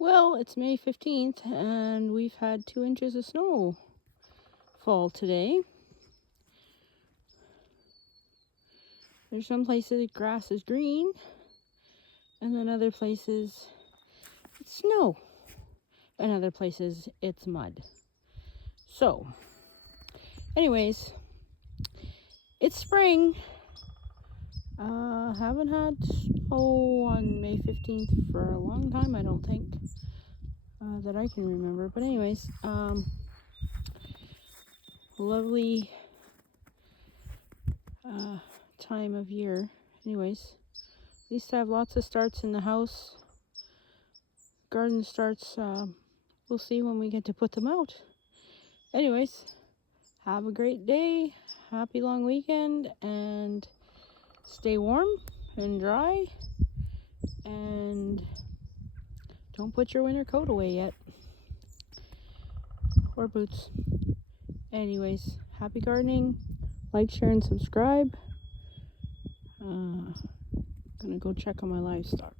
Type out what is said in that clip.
Well, it's May 15th and we've had 2 inches of snow fall today. There's some places grass is green, and then other places it's snow, and other places it's mud. So, anyways, it's spring. Haven't had snow on May 15th for a long time, I don't think, that I can remember. But anyways, lovely time of year. Anyways, at least I have lots of starts in the house. Garden starts, we'll see when we get to put them out. Anyways, have a great day, happy long weekend, and stay warm and dry, and don't put your winter coat away yet, or boots. Anyways, happy gardening, like, share, and subscribe. Gonna go check on my livestock.